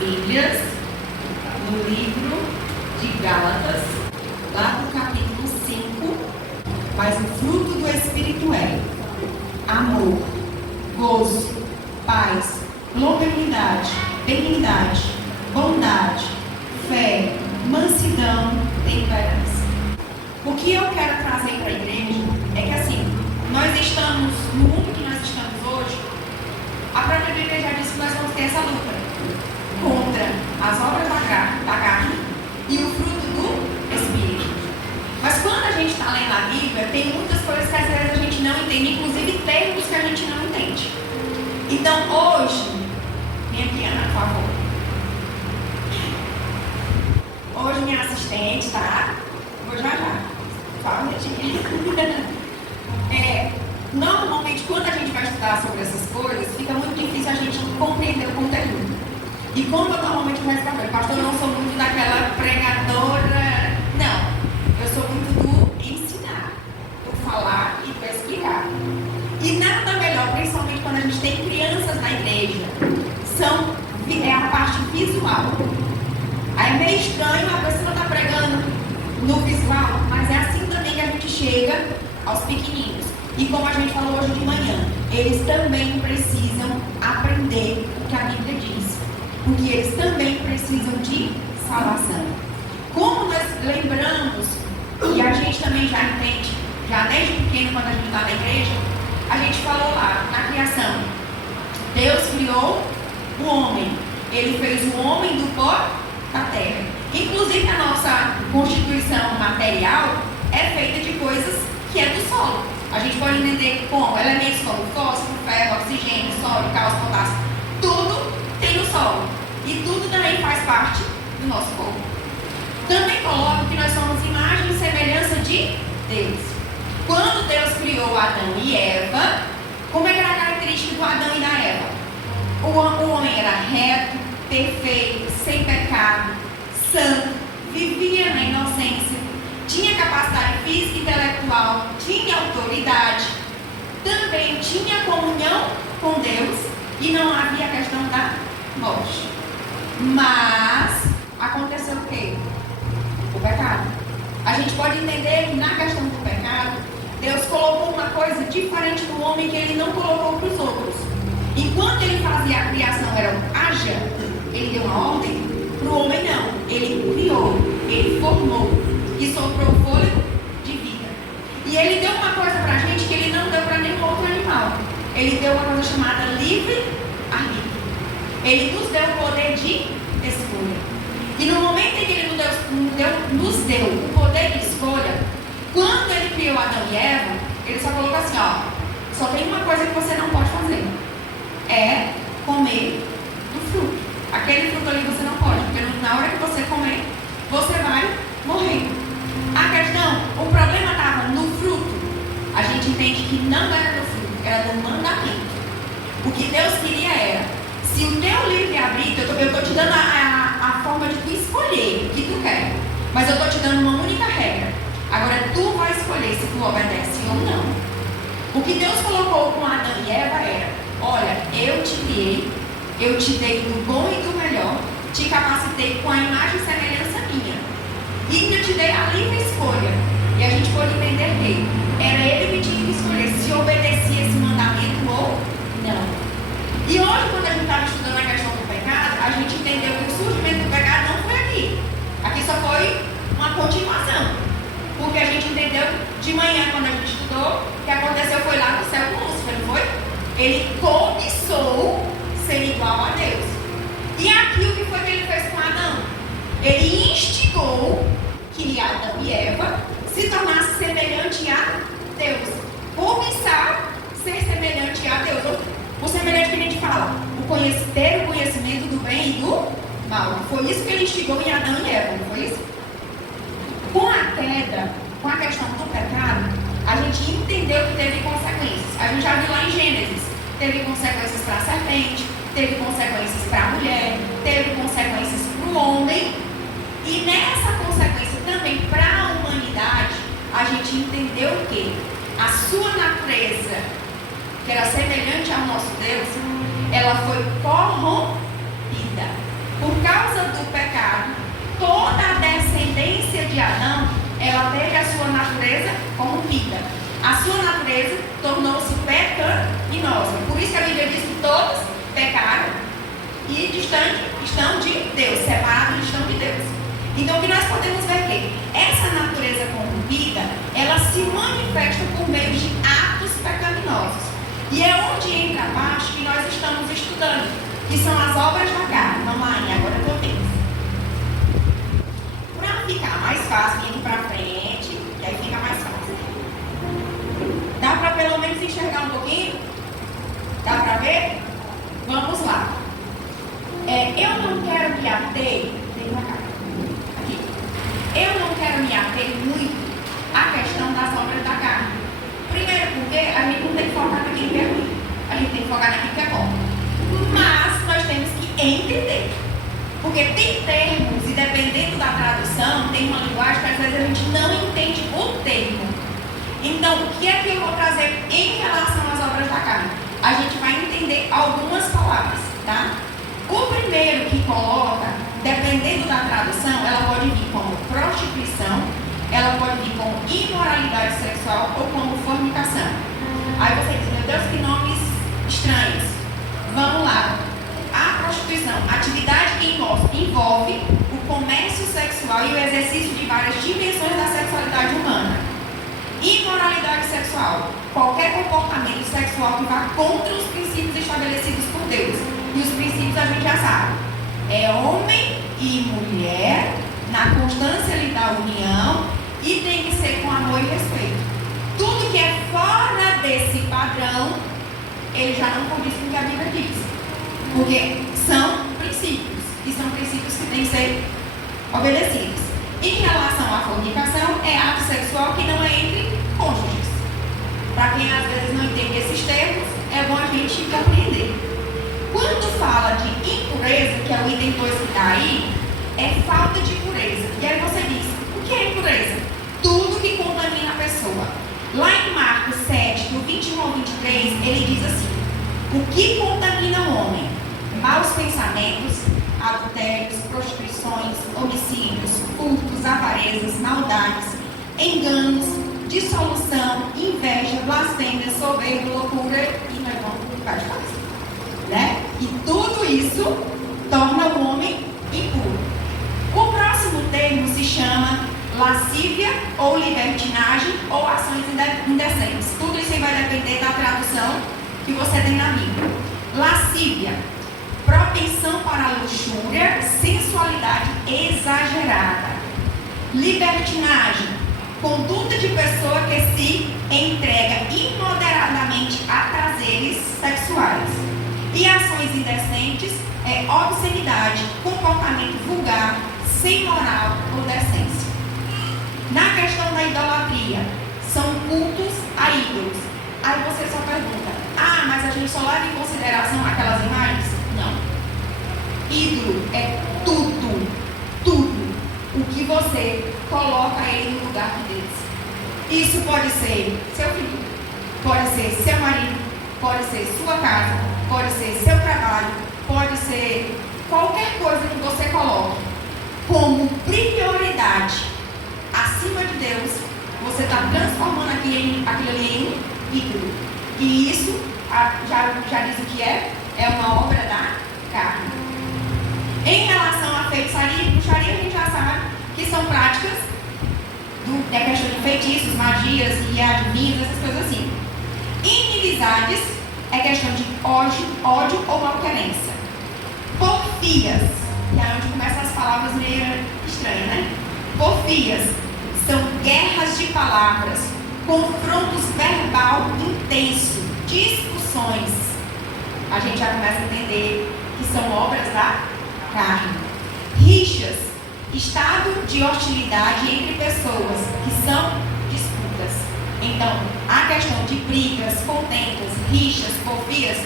Bíblias no livro de Gálatas, lá no capítulo 5, mas o fruto do Espírito é amor, gozo, paz, longanimidade, benignidade, bondade, fé, mansidão, temperança. O que eu quero trazer para a igreja é que assim, nós estamos, no mundo que nós estamos hoje, a própria Bíblia já disse que nós vamos ter essa luta contra as obras da carne e o fruto do Espírito. Mas quando a gente está lendo a Bíblia, tem muitas coisas que às vezes a gente não entende, inclusive termos que a gente não entende. Então hoje, minha Diana, por favor. Hoje minha assistente, tá? Vou já. Fala, minha Diana. Normalmente, quando a gente vai estudar sobre essas coisas, fica muito difícil a gente compreender o conteúdo. E como eu normalmente começo a falar, pastor, eu não sou muito daquela pregadora. Não, eu sou muito do ensinar, do falar e do explicar. E nada melhor, principalmente quando a gente tem crianças na igreja, é a parte visual. Aí é meio estranho, a pessoa está pregando no visual, mas é assim também que a gente chega aos pequeninos. E como a gente falou hoje de manhã, eles também precisam aprender o que a Bíblia diz. Porque eles também precisam de salvação. Como nós lembramos, e a gente também já entende, já desde pequeno quando a gente está na igreja, a gente falou lá, na criação, Deus criou o homem. Ele fez o homem do pó da terra. Inclusive a nossa constituição material é feita de coisas que é do solo. A gente pode entender como elementos como fósforo, ferro, oxigênio, sódio, cálcio, potássio, tudo tem no solo. E tudo também faz parte do nosso corpo. Também coloco que nós somos imagem e semelhança de Deus. Quando Deus criou Adão e Eva, como é que era a característica do Adão e da Eva? O homem era reto, perfeito, sem pecado, santo, vivia na inocência, tinha capacidade física e intelectual, tinha autoridade, também tinha comunhão com Deus e não havia a questão da morte. Mas aconteceu o quê? O pecado. A gente pode entender que na questão do pecado, Deus colocou uma coisa diferente para o homem que ele não colocou para os outros. Enquanto ele fazia a criação, era um haja, ele deu uma ordem, para o homem não. Ele criou, ele formou e soprou o fôlego de vida. E ele deu uma coisa para a gente que ele não deu para nenhum outro animal. Ele deu uma coisa chamada livre-arbítrio. Ele nos deu o poder de escolha. E no momento em que ele nos deu o poder de escolha, quando ele criou Adão e Eva, ele só colocou assim, ó, só tem uma coisa que você não pode fazer. É comer do fruto. Aquele fruto ali você não pode, porque na hora que você comer, você vai morrer. A questão, o problema estava no fruto. A gente entende que não era do fruto, era do mandamento. O que Deus queria era, se o teu livre-arbítrio, eu estou te dando a forma de tu escolher o que tu quer, mas eu estou te dando uma única regra. Agora tu vai escolher se tu obedece ou não. O que Deus colocou com Adão e Eva era, olha, eu te criei, eu te dei do bom e do melhor, te capacitei com a imagem e semelhança minha. E ainda te dei a livre escolha. E a gente pode entender que era ele que tinha que escolher se obedecia esse mandamento ou não. E hoje, quando a gente estava estudando a questão do pecado, a gente entendeu que o surgimento do pecado não foi aqui. Aqui só foi uma continuação. Porque a gente entendeu de manhã, quando a gente estudou, o que aconteceu foi lá no céu com Lúcifer, não foi? Ele cobiçou ser igual a Deus. E aqui o que foi que ele fez com Adão? Ele instigou que Adão e Eva se tornassem semelhante a Deus. Cobiçar ser semelhante a Deus. O semelhante que a gente fala, ter o conhecimento do bem e do mal. Foi isso que ele instigou em Adão e Eva, não foi isso? Com a queda, com a questão do pecado, a gente entendeu que teve consequências. A gente já viu lá em Gênesis, teve consequências para a serpente, teve consequências para a mulher, teve consequências para o homem. E nessa consequência também para a humanidade, a gente entendeu que a sua natureza, que era semelhante ao nosso Deus, ela foi corrompida. Por natureza corrompida. A sua natureza tornou-se pecaminosa. Por isso que a Bíblia diz que todos pecaram e estão de Deus, separados estão de Deus. Então o que nós podemos ver é que essa natureza corrompida, ela se manifesta por meio de atos pecaminosos. E é onde entra a parte que nós estamos estudando, que são as obras da carne. Vamos lá, agora eu tenho. Para ficar mais fácil, indo para frente, e aí fica mais fácil. Dá para pelo menos enxergar um pouquinho? Dá para ver? Vamos lá. Eu não quero me ater, aqui. Eu não quero me ater muito à questão das obras da carne. Primeiro porque a gente não tem que focar naquilo que é ruim. A gente tem que focar naquilo que é bom. Mas nós temos que entender. Porque tem termos, e dependendo da tradução, tem uma linguagem que às vezes a gente não entende o termo. Então, o que é que eu vou trazer em relação às obras da carne? A gente vai entender algumas palavras, tá? O primeiro que coloca, dependendo da tradução, ela pode vir como prostituição, ela pode vir como imoralidade sexual ou como fornicação. Aí você diz, meu Deus, que nomes estranhos. Vamos lá. A prostituição, atividade que envolve o comércio sexual e o exercício de várias dimensões da sexualidade humana. Imoralidade sexual, qualquer comportamento sexual que vá contra os princípios estabelecidos por Deus. E os princípios a gente já sabe. É homem e mulher na constância ali da união e tem que ser com amor e respeito. Tudo que é fora desse padrão, ele já não condiz com o que a Bíblia diz. Porque são princípios, e são princípios que têm que ser obedecidos. Em relação à fornicação, é ato sexual que não é entre cônjuges. Para quem às vezes não entende esses termos, é bom a gente compreender. Quando fala de impureza, que é o item 2 que está aí, é falta de pureza. E aí você diz, o que é impureza? Tudo que contamina a pessoa. Lá em Marcos 7, do 21 ao 23, ele diz assim: o que contamina o homem? Maus pensamentos, adultérios, prostituições, homicídios, furtos, avarezas, maldades, enganos, dissolução, inveja, blasfêmia, soberba, loucura, e nós vamos para fácil, né? E tudo isso torna o homem impuro. O próximo termo se chama lascívia ou libertinagem ou ações indecentes. Tudo isso aí vai depender da tradução que você tem na Bíblia. Lascívia, propensão para a luxúria, sensualidade exagerada. Libertinagem, conduta de pessoa que se entrega imoderadamente a prazeres sexuais. E ações indecentes é obscenidade, comportamento vulgar, sem moral ou decência. Na questão da idolatria, são cultos a ídolos. Aí você só pergunta, mas a gente só leva em consideração aquelas imagens? Não. Ídolo é tudo, tudo o que você coloca ele no lugar de Deus. Isso pode ser seu filho, pode ser seu marido, pode ser sua casa, pode ser seu trabalho, pode ser qualquer coisa que você coloque como prioridade acima de Deus. Você está transformando aquilo ali em ídolo. E isso já diz o que é uma obra da carne. Em relação à feitiçaria e bruxaria, a gente já sabe que são práticas da questão de feitiços, magias e adivinhos, essas coisas assim. Inimizades é questão de ódio ou malquerência. Porfias, que é onde começam as palavras meio estranhas, né? Porfias são guerras de palavras, confrontos verbal intenso, discussões. A gente já começa a entender que são obras da carne. Rixas, estado de hostilidade entre pessoas, que são disputas. Então, a questão de brigas, contendas, rixas, porfias,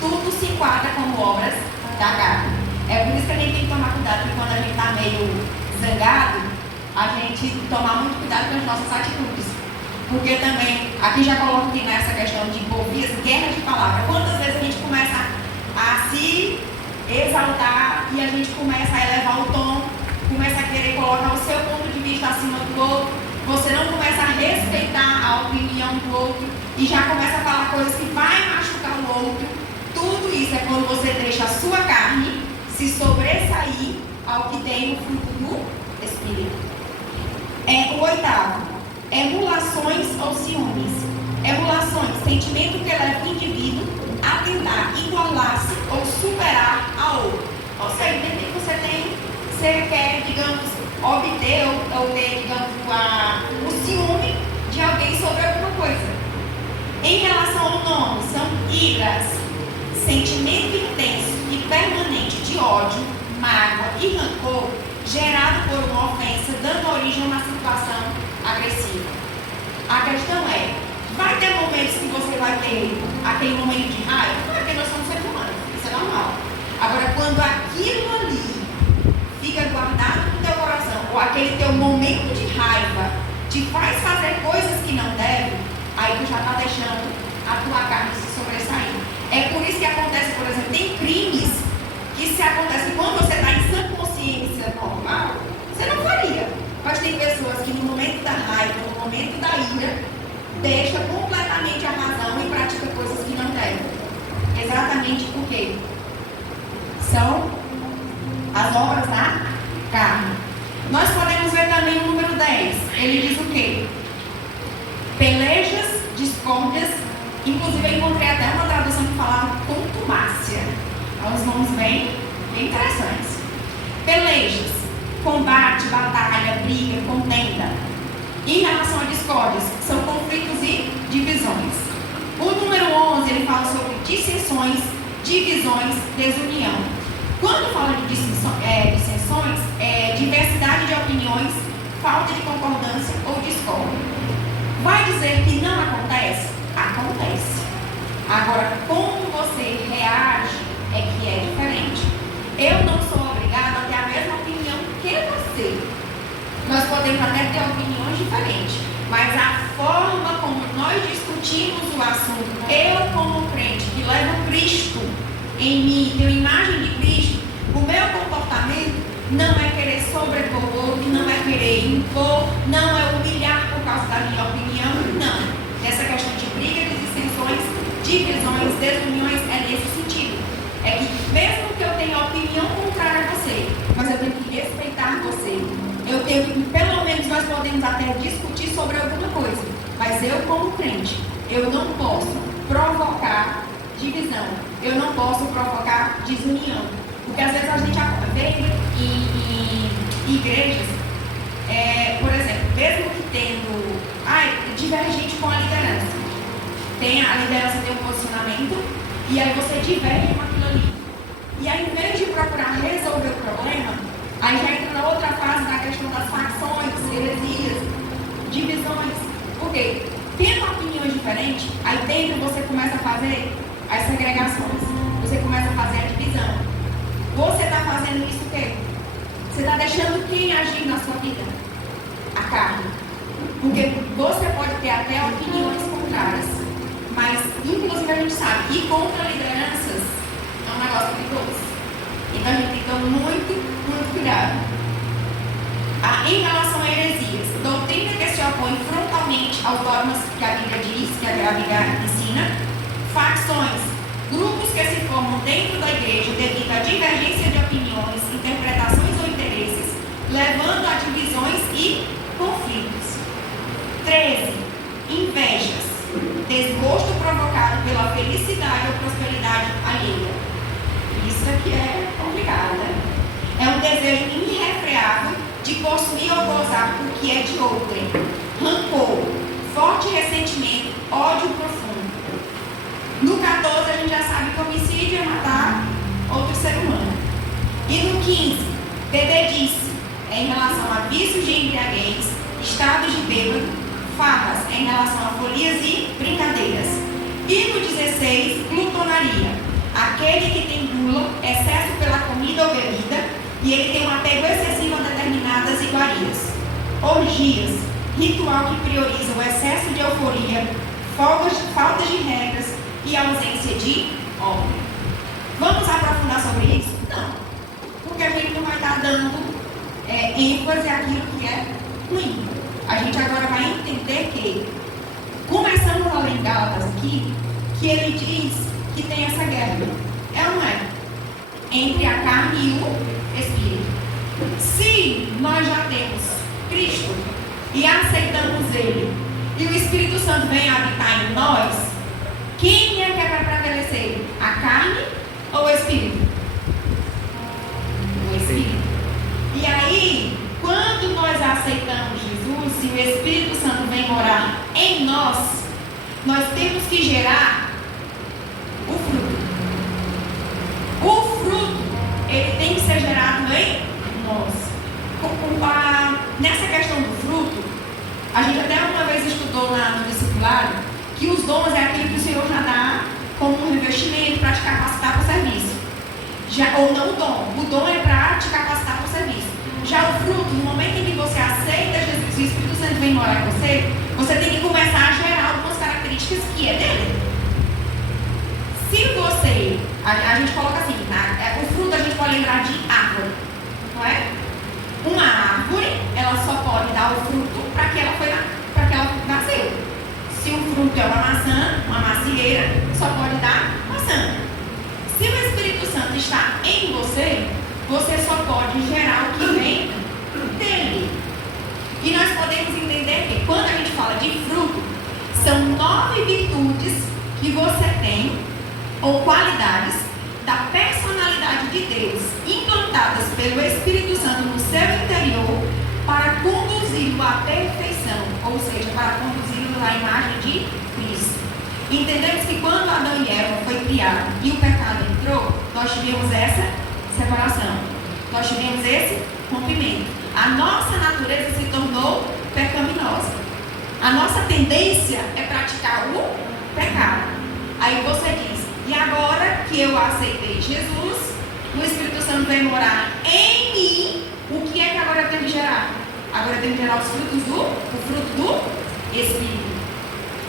tudo se enquadra como obras da carne. É por isso que a gente tem que tomar cuidado, que quando a gente está meio zangado, a gente tomar muito cuidado com as nossas atitudes. Porque também, aqui já coloco aqui nessa questão de porfias, guerra de palavras. Quantas vezes a gente começa a se exaltar e a gente começa a elevar o tom, começa a querer colocar o seu ponto de vista acima do outro, você não começa a respeitar a opinião do outro e já começa a falar coisas que vai machucar o outro. Tudo isso é quando você deixa a sua carne se sobressair ao que tem no fruto do Espírito. O oitavo, emulações ou ciúmes. Emulações, sentimento que leva o indivíduo a tentar igualar-se ou superar a outro. Ou seja, entender que você quer, digamos, obter ou ter, digamos, o ciúme de alguém sobre alguma coisa. Em relação ao nome, são iras, sentimento intenso e permanente de ódio, mágoa e rancor gerado por uma ofensa, dando origem a uma situação agressiva. A questão é, vai ter momentos que você vai ter aquele momento de raiva? Porque nós somos seres humanos, isso é normal. Agora, quando aquilo ali fica guardado no teu coração, ou aquele teu momento de raiva te faz fazer coisas que não deve, aí tu já está deixando a tua carne se sobressair. É por isso que acontece, por exemplo, tem crimes que se acontecem quando você está em sã consciência normal, você não faria. Mas tem pessoas que no momento da raiva, no momento da ira, deixa completamente a razão e pratica coisas que não devem. Exatamente porque são as obras da carne. Nós podemos ver também o número 10. Ele diz o quê? Pelejas, discórdias. Inclusive eu encontrei até uma tradução que falava contumácia. Uns nomes bem interessantes. Pelejas, combate, batalha, briga, contenda. Em relação a discórdias, são conflitos e divisões. O número 11, ele fala sobre dissensões, divisões, desunião. Quando fala de dissensões, é diversidade de opiniões, falta de concordância ou discórdia. Vai dizer que não acontece? Acontece. Agora, como você reage é que é diferente. Eu não sou obrigada a ter a mesma opinião que você. Nós podemos até ter opiniões diferentes, mas a forma como nós discutimos o assunto, eu como crente que levo Cristo em mim, tenho imagem de Cristo, o meu comportamento não é querer sobrepor o outro, não é querer impor, não é humilhar por causa da minha opinião, não. Essa questão de brigas, dissensões, divisões, desuniões é nesse sentido. É que mesmo que eu tenha opinião contrária a você, mas eu tenho que respeitar você. Eu tenho que, pelo menos nós podemos até discutir sobre alguma coisa, mas eu como crente, eu não posso provocar divisão, eu não posso provocar desunião, porque às vezes a gente vê em igrejas, por exemplo, mesmo que tendo divergente com a liderança, a liderança tem um posicionamento e aí você diverge com aquilo ali, e aí em vez de procurar resolver o problema, aí já entra na outra fase da questão das facções, heresias, divisões. Por quê? Tendo opiniões diferentes, aí dentro você começa a fazer as segregações. Você começa a fazer a divisão. Você está fazendo isso o quê? Você está deixando quem agir na sua vida? A carne. Porque você pode ter até opiniões contrárias. Mas, inclusive, a gente sabe que contra lideranças é um negócio perigoso. Então a gente tem que tomar muito cuidado. Em relação a heresias, doutrina que se opõe frontalmente aos dogmas que a Bíblia diz, que a Bíblia ensina, facções, grupos que se formam dentro da igreja devido à divergência de opiniões, interpretações ou interesses, levando a divisões e conflitos. 13. Invejas, desgosto provocado pela felicidade ou prosperidade alheia. Isso aqui é complicado, né? É um desejo irrefreável de possuir ou gozar o que é de outrem. Rancor, forte ressentimento, ódio profundo. No 14 a gente já sabe que homicídio é matar outro ser humano. E no 15, bebedice, é em relação a vícios de embriaguez, estados de bêbado, farras, é em relação a folias e brincadeiras. E no 16, glutonaria, aquele que tem gula, excesso pela comida ou bebida, e ele tem um apego excessivo a determinadas iguarias. Orgias, ritual que prioriza o excesso de euforia, faltas de regras e ausência de ordem. Vamos aprofundar sobre isso? Não. Porque a gente não vai estar dando ênfase àquilo que é ruim. a gente agora vai entender que, começando a ler em Gálatas aqui, que ele diz que tem essa guerra. É ou não é? Entre a carne e o Espírito. Se nós já temos Cristo e aceitamos Ele, e o Espírito Santo vem habitar em nós, quem é que vai prevalecer? A carne ou o Espírito? O Espírito. E aí, quando nós aceitamos Jesus e o Espírito Santo vem morar em nós, nós temos que gerar o fruto. O fruto, ele tem que ser gerado em nós. Nessa questão do fruto, a gente até uma vez estudou no discipulado que os dons é aquilo que o Senhor já dá como um revestimento para te capacitar para o serviço. Ou não o dom é para te capacitar para o serviço. Já o fruto, no momento em que você aceita Jesus e o Espírito Santo vem morar em você, você tem que começar a gerar algumas características que é dele. Se você, a gente coloca assim, o fruto a gente pode lembrar de árvore, não é? Uma árvore, ela só pode dar o fruto para que ela nasceu. Se o fruto é uma maçã, uma macieira, só pode dar maçã. Se o Espírito Santo está em você, você só pode gerar o que vem dele. E nós podemos entender que quando a gente fala de fruto, são 9 virtudes que você tem, ou qualidades, da personalidade de Deus, implantadas pelo Espírito Santo no seu interior, para conduzi-lo à perfeição, ou seja, para conduzi-lo à imagem de Cristo. Entendemos que quando Adão e Eva foi criado e o pecado entrou, nós tivemos essa separação. Nós tivemos esse rompimento. A nossa natureza se tornou pecaminosa. A nossa tendência é praticar o pecado. Aí você diz, e agora que eu aceitei Jesus, o Espírito Santo vem morar em mim, o que é que agora eu tenho que gerar? Agora eu tenho que gerar o fruto do Espírito.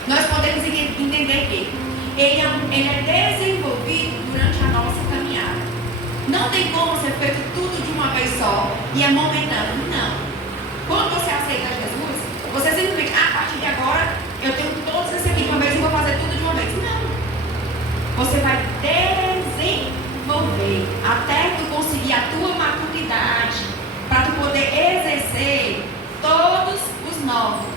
Nós podemos entender que ele é desenvolvido durante a nossa caminhada. Não tem como ser feito tudo de uma vez só e é momentâneo. Não. Quando você aceita Jesus, você simplesmente, a partir de agora, eu tenho todos esses aqui de uma vez e vou fazer tudo de uma vez. Não. Você vai desenvolver até tu conseguir a tua maturidade, para tu poder exercer todos os 9.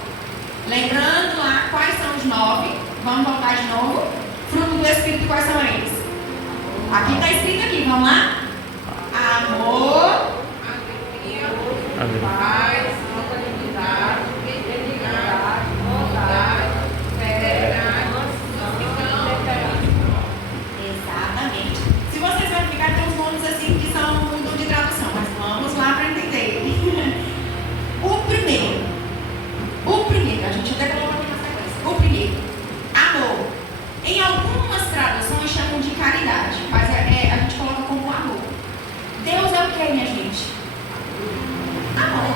Lembrando lá quais são os 9. Vamos voltar de novo. Fruto do Espírito, quais são eles? Aqui está escrito aqui, vamos lá? Amor, alegria, paz, longanimidade, benignidade, bondade, fé, exatamente. Se vocês verificarem, tem uns nomes assim que são mudam de tradução, mas vamos lá para entender. O primeiro, a gente até colocou aqui na sequência. O primeiro, amor. Em algumas traduções chamam de caridade, mas a gente coloca como amor. Deus é o que, minha gente? Amor.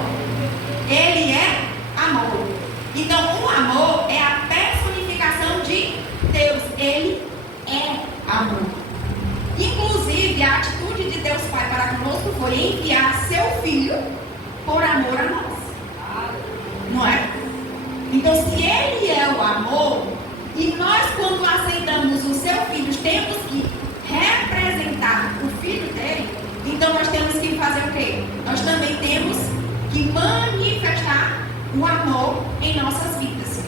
Ele é amor. Então, o amor é a personificação de Deus. Ele é amor. Inclusive, a atitude de Deus Pai para conosco foi enviar seu Filho por amor a nós. Não é? Então, se Ele é o amor, e nós, quando aceitamos o seu Filho, temos que representar o Filho dele, então nós temos que fazer o quê? Nós também temos que manifestar o amor em nossas vidas.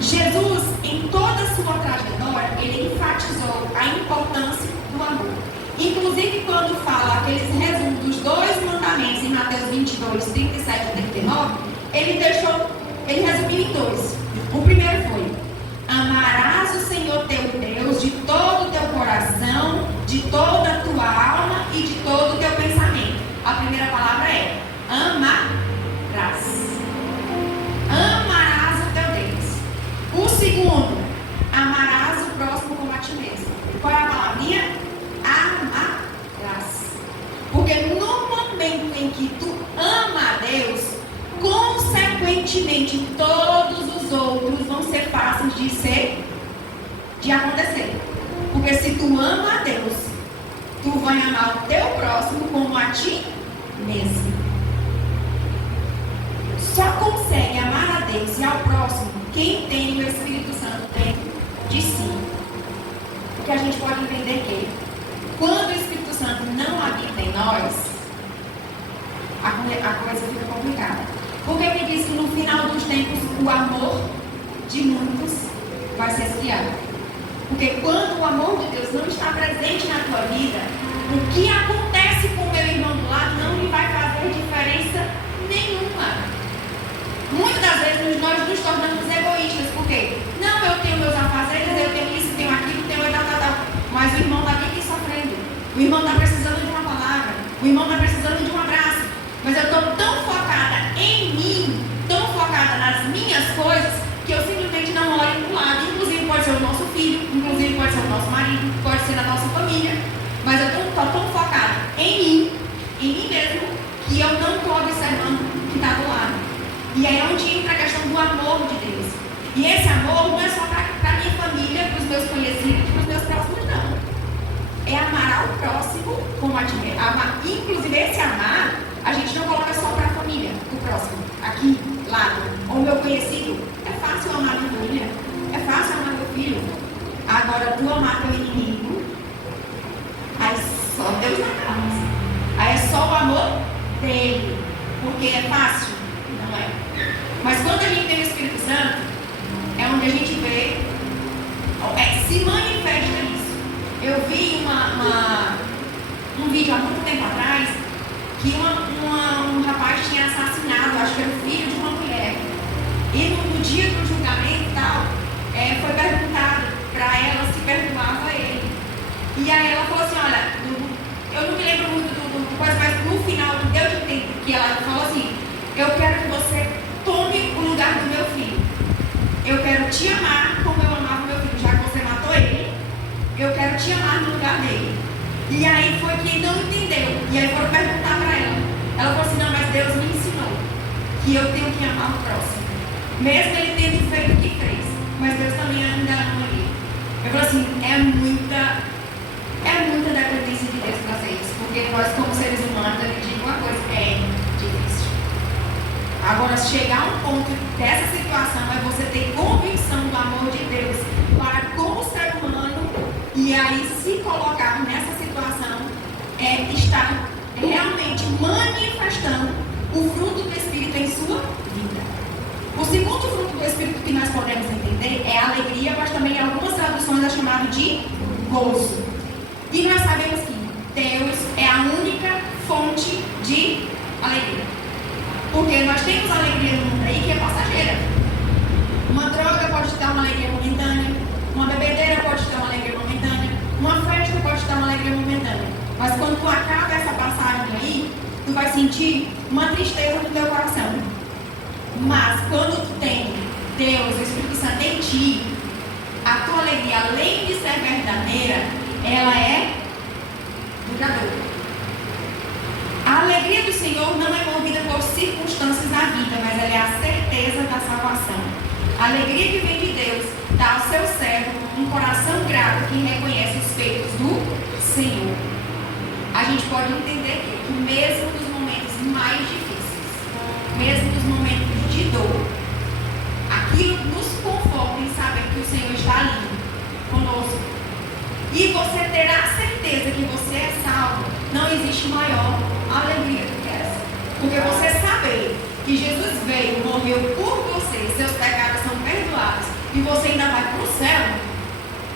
Jesus, em toda a sua trajetória, ele enfatizou a importância do amor. Inclusive, quando fala aqueles resumos dos 2 mandamentos em Mateus 22, 37 e 39, ele resumiu em 2. O primeiro foi: amarás o Senhor teu Deus de todo o teu coração, de toda a tua alma e de todo o teu pensamento. A primeira palavra é amarás. Amarás o teu Deus. O segundo, amarás o próximo como a ti mesmo. Qual é a palavrinha? Amarás. Porque no momento em que tu ama a Deus, consequentemente todos os outros vão ser fáceis de acontecer. Porque se tu ama a Deus, tu vai amar o teu próximo como a ti mesmo. só consegue amar a Deus e ao próximo quem tem o Espírito Santo dentro de si. Porque a gente pode entender que quando o Espírito Santo não habita em nós, a coisa fica complicada. Porque ele diz que no final dos tempos o amor de muitos vai ser esfriado. Porque quando o amor de Deus não está presente na tua vida, o que acontece com o meu irmão do lado não lhe vai fazer diferença nenhuma. Muitas das vezes nós nos tornamos egoístas, porque não, eu tenho meus afazeres, eu tenho isso, tenho aquilo, tenho tal. Mas o irmão está bem aqui sofrendo. O irmão está precisando de uma palavra. O irmão está precisando de um abraço. Mas eu estou tão focada em mim, tão focada nas minhas coisas, que eu simplesmente não olho para o lado. Inclusive pode ser o nosso filho, inclusive pode ser o nosso marido, pode ser a nossa família. Mas eu estou tão focada em mim mesmo, que eu não estou observando o que está do lado. E aí é onde entra a questão do amor de Deus. E esse amor não é só para a minha família, para os meus conhecidos, para os meus próximos, não. É amar ao próximo como a ti mesmo. Inclusive esse amar, a gente não coloca só para a família, o próximo, aqui, lado, ou o meu conhecido. É fácil amar minha família, é fácil amar meu filho. Agora, tu amar teu inimigo, aí só Deus na causa. Aí é só o amor dele, porque é fácil? Não é. Mas quando a gente tem o Espírito Santo, é onde a gente vê, se manifesta isso. Eu vi um vídeo há muito tempo atrás, que um rapaz tinha assassinado, acho que era o filho de uma mulher. E no dia do julgamento e tal, foi perguntado para ela se perdoava ele. E aí ela falou assim, olha, eu não me lembro muito do coisa, mas no final deu de tempo que ela falou assim, eu quero que você tome o lugar do meu filho. Eu quero te amar como eu amava o meu filho, já que você matou ele, eu quero te amar no lugar dele. E aí foi quem não entendeu. E aí foram perguntar para ela. Ela falou assim, não, mas Deus me ensinou que eu tenho que amar o próximo. Mesmo ele tendo feito o que fez. Mas Deus também ainda ama ele. Eu falo assim, é muita dependência de Deus para fazer isso. Porque nós como seres humanos, eu digo uma coisa, é difícil. Agora, chegar a um ponto dessa situação é você ter convicção do amor de Deus para com o ser humano e aí se colocar nessa situação é estar realmente manifestando o fruto do Espírito em sua vida. O segundo fruto do Espírito que nós podemos entender é a alegria, mas também em algumas traduções é chamado de gozo. E nós sabemos que Deus é a única fonte de alegria. Porque nós temos alegria no mundo aí que é passageira. Uma droga pode te dar uma alegria momentânea, uma bebedeira pode te dar uma alegria momentânea, uma festa pode te dar uma alegria momentânea. Mas quando tu acaba essa passagem aí, tu vai sentir uma tristeza no teu coração. Mas quando tu tem Deus, o Espírito Santo em ti, a tua alegria, além de ser verdadeira, ela é duradoura. A alegria do Senhor não é movida por circunstâncias da vida, mas ela é a certeza da salvação. A alegria que vem de Deus dá ao seu servo um coração grato que reconhece os feitos do Senhor. A gente pode entender que mesmo nos momentos mais difíceis, mesmo nos momentos de dor, aquilo nos conforta em saber que o Senhor está ali conosco. E você terá certeza que você é salvo. Não existe maior alegria do que essa. Porque você saber que Jesus veio, morreu por você, seus pecados são perdoados e você ainda vai para o céu,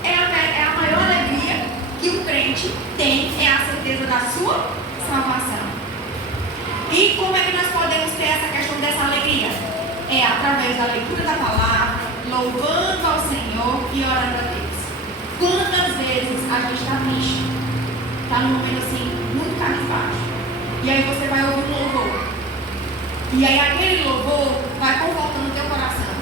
é a maior alegria que o crente tem, é a certeza da sua salvação. E como é que nós podemos ter essa questão dessa alegria? É através da leitura da palavra, louvando ao Senhor e orando a Deus. Quantas vezes a gente está triste, está num momento assim, muito cabisbaixo, e aí você vai ouvir um louvor, e aí aquele louvor vai confortando o teu coração.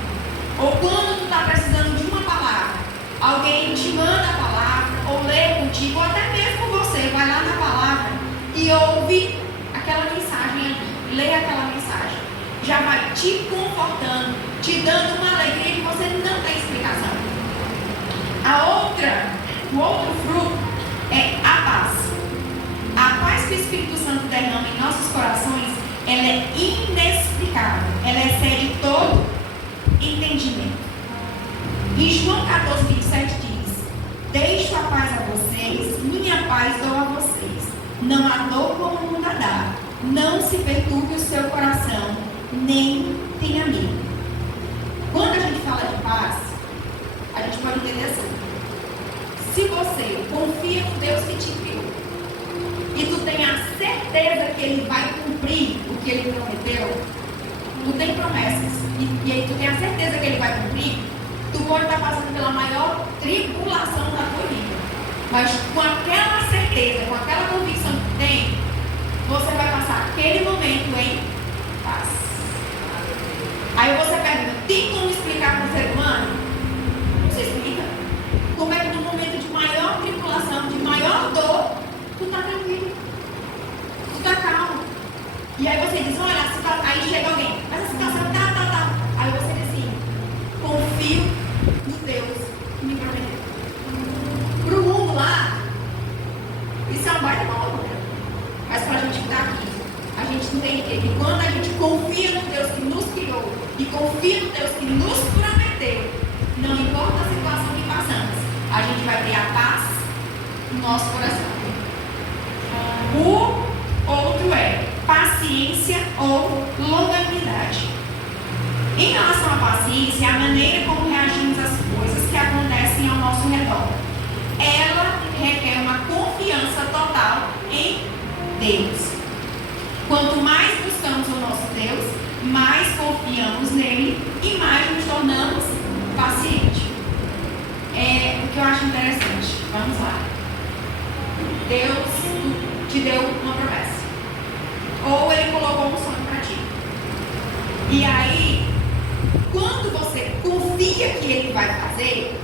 Ou quando tu está precisando de uma palavra, alguém te manda a palavra, ou lê contigo, ou até mesmo você vai lá na palavra e ouve aquela mensagem ali, lê aquela mensagem, já vai te confortando, te dando uma alegria que você não tem explicação. O outro fruto é a paz. A paz que o Espírito Santo derrama em nossos corações, ela é inexplicável. inexplicável. Ela excede todo entendimento. Em João 14, 27 diz: deixo a paz a vocês, minha paz dou a vocês. Não a dou como o mundo a dá. Não se perturbe o seu coração, nem tenha medo. Quando a gente fala de paz, a gente pode entender assim: se você confia no Deus que te criou e tu tem a certeza que Ele vai cumprir o que Ele prometeu, tu tem promessas e aí tu tem a certeza que Ele vai cumprir, tu pode estar passando pela maior tribulação da tua vida, mas com aquela certeza, com aquela convicção que tem, você vai passar aquele momento em paz. Aí você pergunta: tem como explicar para o ser humano? Não se explica. Como é que no momento de maior tribulação, de maior dor, tu está tranquilo, tu está calmo. E aí você diz: olha, aí chega alguém, mas a situação tá. Aí você diz assim: confio no Deus que me prometeu. Para o mundo lá, isso é um baita loucura. Mas para a gente que está aqui, a gente entende que quando a gente confia no Deus que nos criou e confia no Deus que nos prometeu, não importa a situação que passamos, a gente vai ter a paz no nosso coração. O outro é paciência ou longanimidade. Em relação à paciência, é a maneira como reagimos às coisas que acontecem ao nosso redor. Ela requer uma confiança total em Deus. Quanto mais buscamos o nosso Deus, mais confiamos nele e mais nos tornamos pacientes. O que eu acho interessante, vamos lá. Deus te deu uma promessa, ou Ele colocou um sonho para ti. E aí, quando você confia que Ele vai fazer,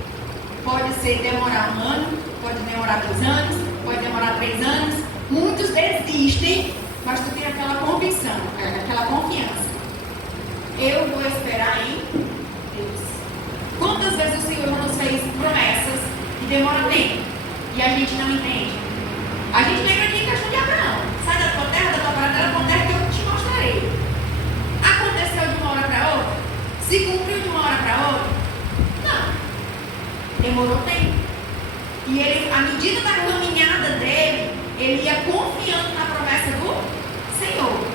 pode ser demorar 1 ano, pode demorar 2 anos, pode demorar 3 anos. Muitos desistem, mas tu tem aquela convicção, aquela confiança. Eu vou esperar em Deus. Quantas vezes o Senhor nos fez promessas e demora tempo e a gente não entende? A gente lembra aqui em questão de Abraão: sai da tua terra, da tua parada, da tua terra que eu te mostrarei. Aconteceu de uma hora para outra? Se cumpriu de uma hora para outra? Não. Demorou tempo. E ele, à medida da caminhada dele, ele ia confiando na promessa do Senhor.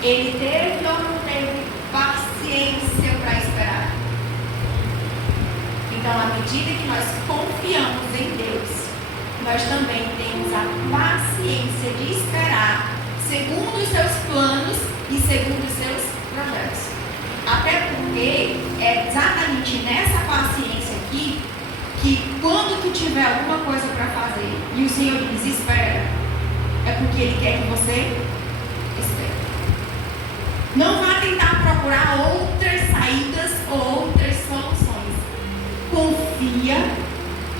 Ele teve ou não teve paciência para esperar? Então, à medida que nós confiamos em Deus, nós também temos a paciência de esperar segundo os seus planos e segundo os seus projetos. Até porque é exatamente nessa paciência aqui que quando tu tiver alguma coisa para fazer e o Senhor diz espera, é porque Ele quer que você espere. Não vá tentar procurar outras saídas ou outras soluções. Confia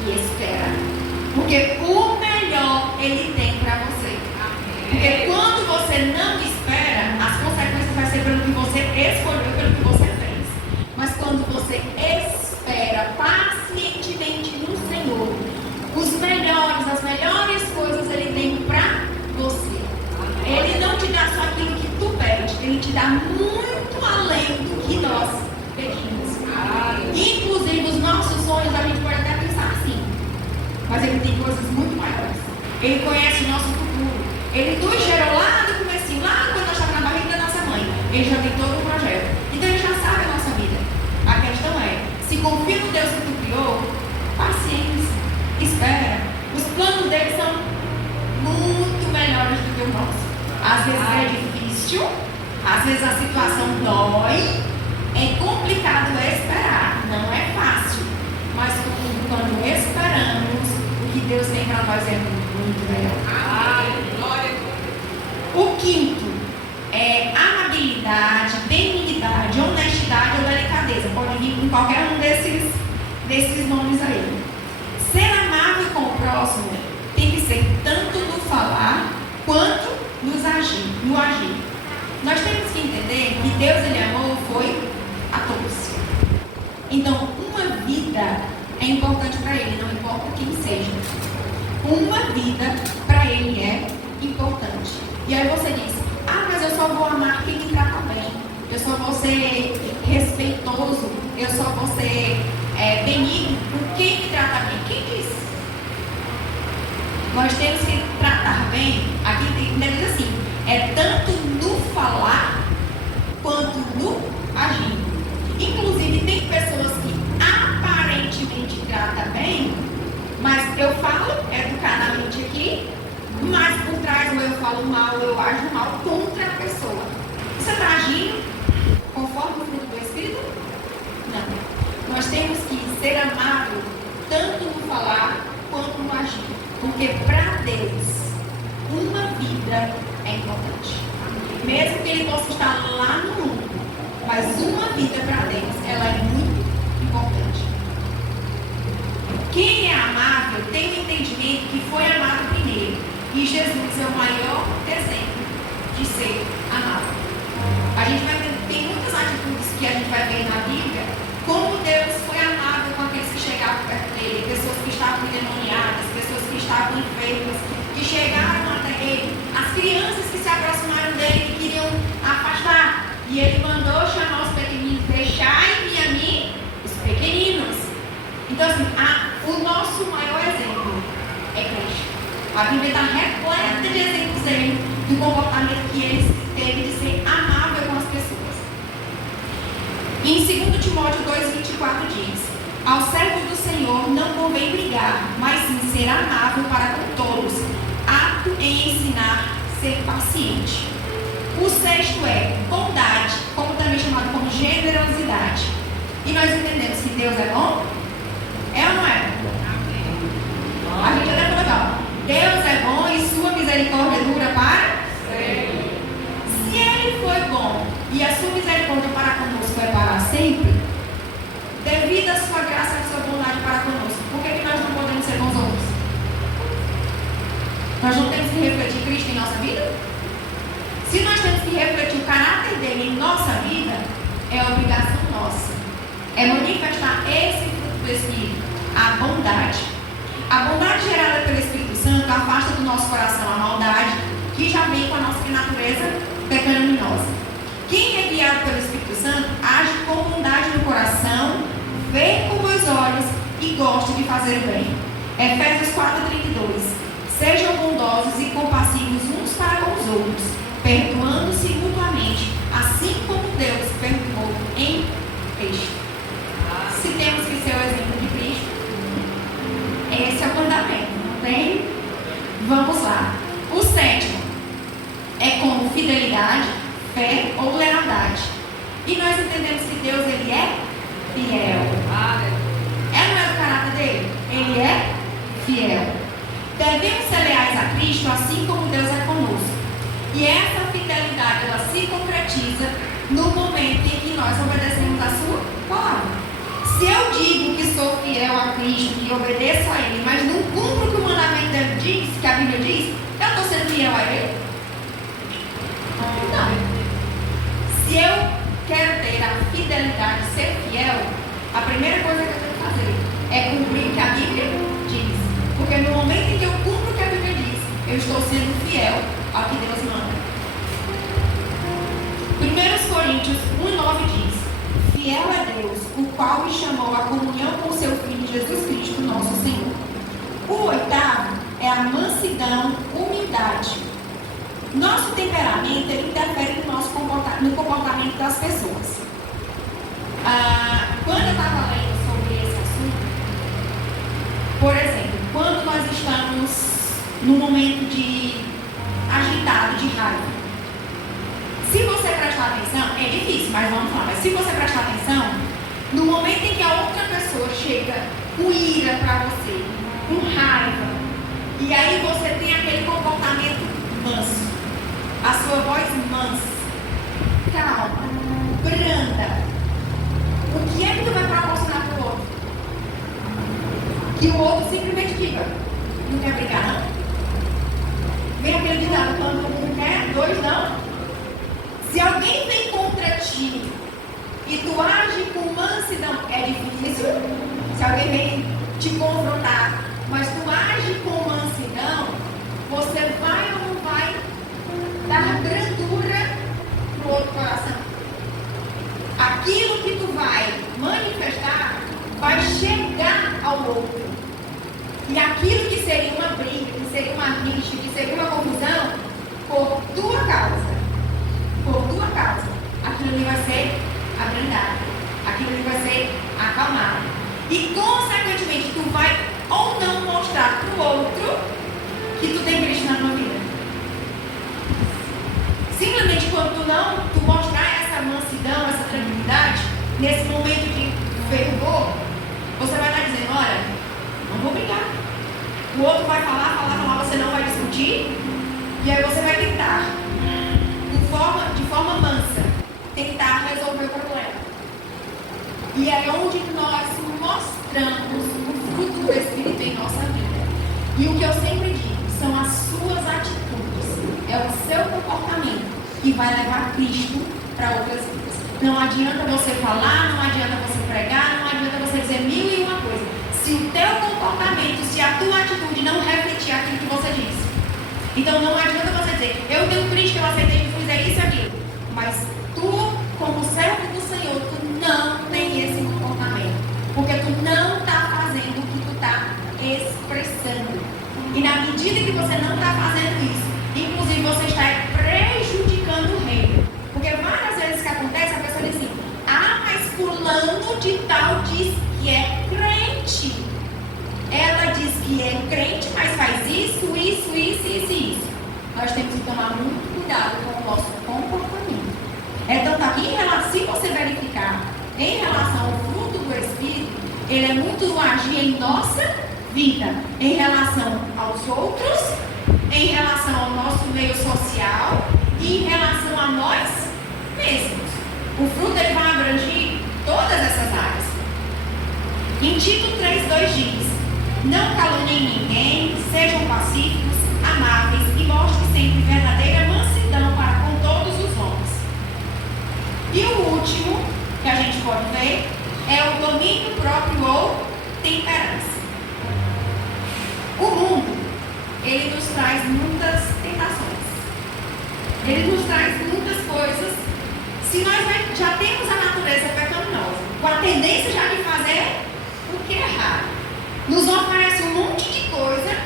e espera, porque o melhor Ele tem para você. Porque quando você não espera, as consequências vão ser pelo que você escolheu, pelo que você fez. Mas quando você espera pacientemente no Senhor, as melhores coisas Ele tem para você. Ele não te dá só aquilo que tu pede, Ele te dá muito além do que nós pedimos. Inclusive os nossos sonhos, a gente pode até pensar assim, mas Ele tem coisas muito maiores. Ele conhece o nosso futuro. Ele nos gerou lá no comecinho, lá quando nós estávamos na barriga da nossa mãe. Ele já tem todo o projeto. Então Ele já sabe a nossa vida. A questão é, se confia no Deus que tu criou, paciência, espera. Os planos dele são muito melhores do que o nosso. Às vezes é difícil, às vezes a situação dói, é complicado esperar, não é fácil. Mas quando esperamos, o que Deus tem para nós é muito melhor. O quinto é amabilidade, benignidade, honestidade ou delicadeza. Pode vir com qualquer um desses nomes aí. Ser amável com o próximo tem que ser tanto no falar quanto no agir. Nós temos que entender que Deus, Ele amou, foi a todos. Então, uma vida é importante para Ele, não importa quem seja. Uma vida para Ele é importante. E aí você diz: mas eu só vou amar quem me trata bem. eu só vou ser respeitoso, eu só vou ser benigno com quem me trata bem. Quem disse? Nós temos que tratar bem, aqui diz assim, é tanto no falar quanto no agir. Inclusive tem pessoas que aparentemente tratam bem, mas eu falo educadamente aqui, mas por trás ou eu falo mal, eu ajo mal contra a pessoa. Você está agindo conforme o fruto do Espírito? Não. Nós temos que ser amados tanto no falar quanto no agir. Porque para Deus, uma vida é importante. Mesmo que Ele possa estar lá no mundo, mas uma vida para Deus, ela é muito importante. Quem é amável tem o entendimento que foi amado primeiro. E Jesus é o maior exemplo de ser amável. A gente vai ter, tem muitas atitudes que a gente vai ver na Bíblia, como Deus foi amável com aqueles que chegavam perto dele, pessoas que estavam endemoniadas, pessoas que estavam enfermas, que chegaram até ele, as crianças que se aproximaram dele e queriam afastar. E ele mandou chamar os pequeninos, deixai-me a mim, os pequeninos. Então assim, o nosso maior exemplo é Cristo. A Bíblia está repleta de exemplos dele, do comportamento que ele teve de ser amável com as pessoas. Em 2 Timóteo 2,24 diz: ao servo do Senhor não convém brigar, mas sim ser amável para com todos, apto em ensinar, ser paciente. O sexto é bondade, como também chamado como generosidade. E nós entendemos que Deus é bom? É ou não é? A gente até falou, ó, Deus é bom e sua misericórdia dura para sempre. Se Ele foi bom e a sua misericórdia para conosco é para sempre, devido à sua graça e à sua bondade para conosco, por que nós não podemos ser bons outros? Nós não temos que refletir Cristo em nossa vida? Se nós temos que refletir o caráter dele em nossa vida, é obrigação nossa. É manifestar esse fruto do Espírito, a bondade. A bondade gerada pelo Espírito Santo afasta do nosso coração a maldade que já vem com a nossa natureza pecaminosa. Quem é guiado pelo Espírito Santo age com bondade no coração, vê com os olhos e gosta de fazer o bem. Efésios 4,32. Sejam bondosos e compassivos uns para com os outros, perdoando-se mutuamente, assim como Deus perdoou em Cristo. Se temos que ser o exemplo de Cristo, esse é o mandamento, não tem? Vamos lá. O sétimo é como fidelidade, fé ou lealdade. E nós entendemos que Deus, Ele é fiel. Não é do caráter dele? Ele é fiel. Devemos ser leais a Cristo, assim como Deus é conosco. E essa fidelidade, ela se concretiza no momento em que nós obedecemos a sua palavra. Se eu digo que sou fiel a Cristo e obedeço a Ele, mas não cumpro o que o mandamento dele diz, que a Bíblia diz, eu estou sendo fiel a Ele? Não. Se eu quero ter a fidelidade, ser fiel, a primeira coisa que eu tenho que fazer é cumprir o que a Bíblia diz. Porque no momento em que eu cumpro o que a Bíblia diz, eu estou sendo fiel ao que Deus manda. 1 Coríntios 1,9 diz: fiel é Deus, o qual me chamou à comunhão com seu Filho Jesus Cristo, nosso Senhor. O oitavo é a mansidão, humildade. Nosso temperamento, ele interfere no comportamento das pessoas. Quando eu estava lendo sobre esse assunto, por exemplo, quando nós estamos num momento de agitado, de raiva, se você prestar atenção, é difícil, mas vamos lá, mas se você prestar atenção, no momento em que a outra pessoa chega com ira para você, com raiva, e aí você tem aquele comportamento manso, a sua voz mansa, calma, branda, o que é que tu vai proporcionar para o outro? Que o outro simplesmente diga: não quer brigar, não? Vem aquele ditado: quando um quer, dois não. Se alguém vem contra ti e tu age com mansidão, é difícil. Se alguém vem te confrontar, mas tu age com mansidão, você vai ou não vai dar brandura pro outro coração? E consequentemente tu vai ou não mostrar para o outro que tu tem Cristo na tua vida. Simplesmente quando tu mostrar essa mansidão, essa tranquilidade, nesse momento de fervor, você vai estar dizendo, olha, não vou brigar. O outro vai falar, você não vai discutir. E aí você vai tentar, de forma mansa, tentar resolver o problema. E é onde nós mostramos o fruto do Espírito em nossa vida. E o que eu sempre digo, são as suas atitudes, é o seu comportamento que vai levar Cristo para outras vidas. Não adianta você falar, não adianta você pregar, não adianta você dizer mil e uma coisa. Se o teu comportamento, se a tua atitude não refletir aquilo que você disse. Então não adianta você dizer, eu tenho Cristo, eu aceitei Jesus, é isso e aquilo. Mas tu, como servo do Senhor, tu não tem esse comportamento. Porque tu não está fazendo o que tu está expressando. E na medida que você não está fazendo isso, inclusive você está prejudicando o reino. Porque várias vezes que acontece, a pessoa diz assim, mas fulano de tal diz que é crente. Ela diz que é crente, mas faz isso. Nós temos que tomar muito cuidado com o nosso comportamento. Então, aqui, se você verificar em relação ao fruto do Espírito, ele é muito no agir em nossa vida, em relação aos outros, em relação ao nosso meio social e em relação a nós mesmos. O fruto ele vai abranger todas essas áreas. Em Tito 3:2 diz, não caluniem ninguém, sejam pacíficos, amáveis e mostrem sempre verdadeira mansidão para com todos os homens. E o último que a gente pode ver é o domínio próprio ou temperança. O mundo, ele nos traz muitas tentações. Ele nos traz muitas coisas. Se nós já temos a natureza pecaminosa, com a tendência já de fazer o que é errado, nos oferece um monte de coisa.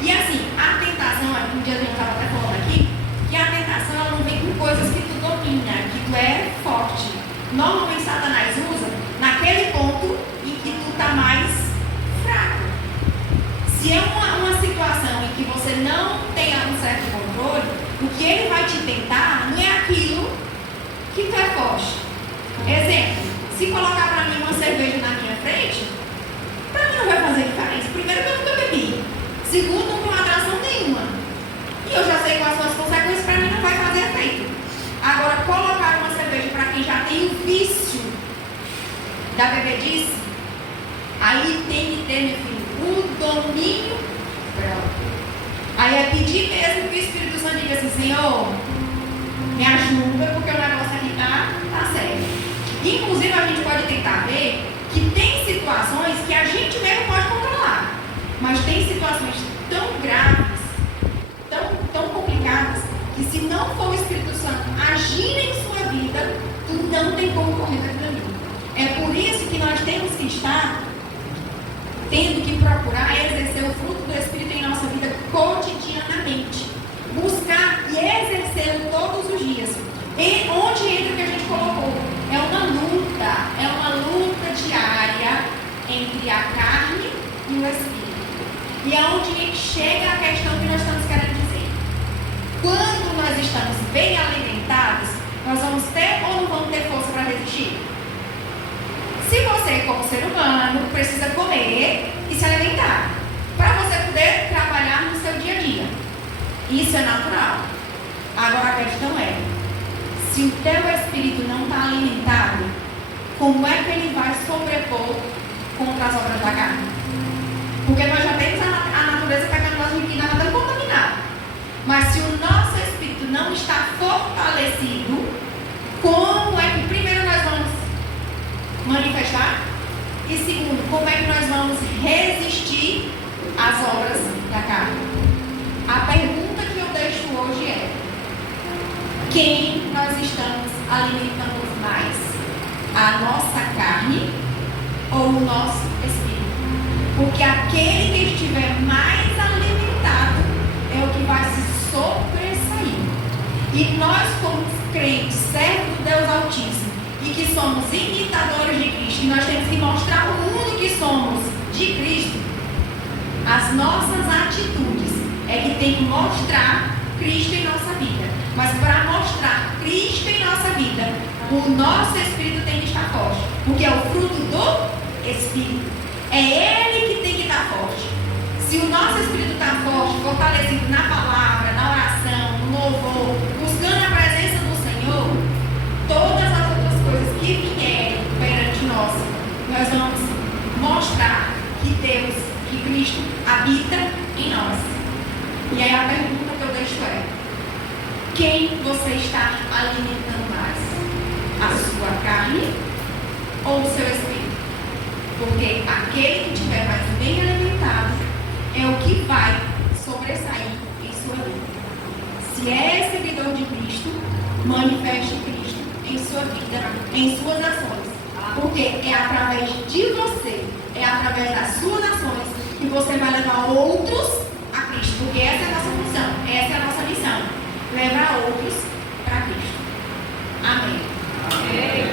E assim, a tentação, um dia a gente estava até falando aqui, que a tentação ela não vem com coisas que tu domina, que tu é forte. Normalmente Satanás usa naquele ponto em que tu está mais fraco. Se é uma situação em que você não tem um certo controle, o que ele vai te tentar não é aquilo que tu é forte. Exemplo, se colocar para mim uma cerveja na minha frente, para mim não vai fazer diferença. Primeiro que eu nunca bebi. Segundo, não tem atração nenhuma. E eu já sei quais são as consequências, para mim não vai fazer efeito. Agora, colocar uma cerveja para quem já tem o vício da bebedice, aí tem que ter, meu filho, o domínio próprio. Aí é pedir mesmo que o Espírito Santo diga assim, Senhor, me ajuda, porque o negócio aqui tá sério. Inclusive, a gente pode tentar ver que tem situações que a gente mesmo pode controlar. Mas tem situações tão graves, tão complicadas, que se não for o Espírito Santo agir em sua vida, tu não tem como correr daquilo ali. É por isso que nós temos que estar tendo que procurar exercer o fruto do Espírito em nossa vida cotidianamente. Buscar e exercê-lo todos os dias. E onde entra o que a gente colocou? É uma luta diária entre a carne e o Espírito. E é onde chega a questão que nós estamos querendo dizer. Quando nós estamos bem alimentados, nós vamos ter ou não vamos ter força para resistir? Se você, como ser humano, precisa comer e se alimentar, para você poder trabalhar no seu dia a dia. Isso é natural. Agora a questão é, se o teu espírito não está alimentado, como é que ele vai sobrepor contra as obras da carne? Porque nós já temos a natureza pecaminosa que nós estamos contaminados. Mas se o nosso espírito não está fortalecido, como é que primeiro nós vamos manifestar? E segundo, como é que nós vamos resistir às obras da carne? A pergunta que eu deixo hoje é: quem nós estamos alimentando mais? A nossa carne ou o nosso espírito? Porque aquele que estiver mais alimentado é o que vai se sobressair. E nós, como crentes, servos do Deus Altíssimo, e que somos imitadores de Cristo, e nós temos que mostrar ao mundo que somos de Cristo, as nossas atitudes é que tem que mostrar Cristo em nossa vida. Mas para mostrar Cristo em nossa vida, o nosso espírito tem que estar forte, porque é o fruto do Espírito. É Ele que tem que estar forte. Se o nosso espírito está forte, fortalecido na palavra, na oração, no louvor, buscando a presença do Senhor, todas as outras coisas que vierem perante nós vamos mostrar que Deus, que Cristo habita em nós. E aí a pergunta que eu deixo é: quem você está alimentando mais? A sua carne ou o seu espírito? Porque aquele que estiver mais bem alimentado é o que vai sobressair em sua vida. Se é seguidor de Cristo, manifeste Cristo em sua vida, em suas ações. Porque é através de você, é através das suas ações que você vai levar outros a Cristo. Porque essa é a nossa função, essa é a nossa missão. Levar outros para Cristo. Amém.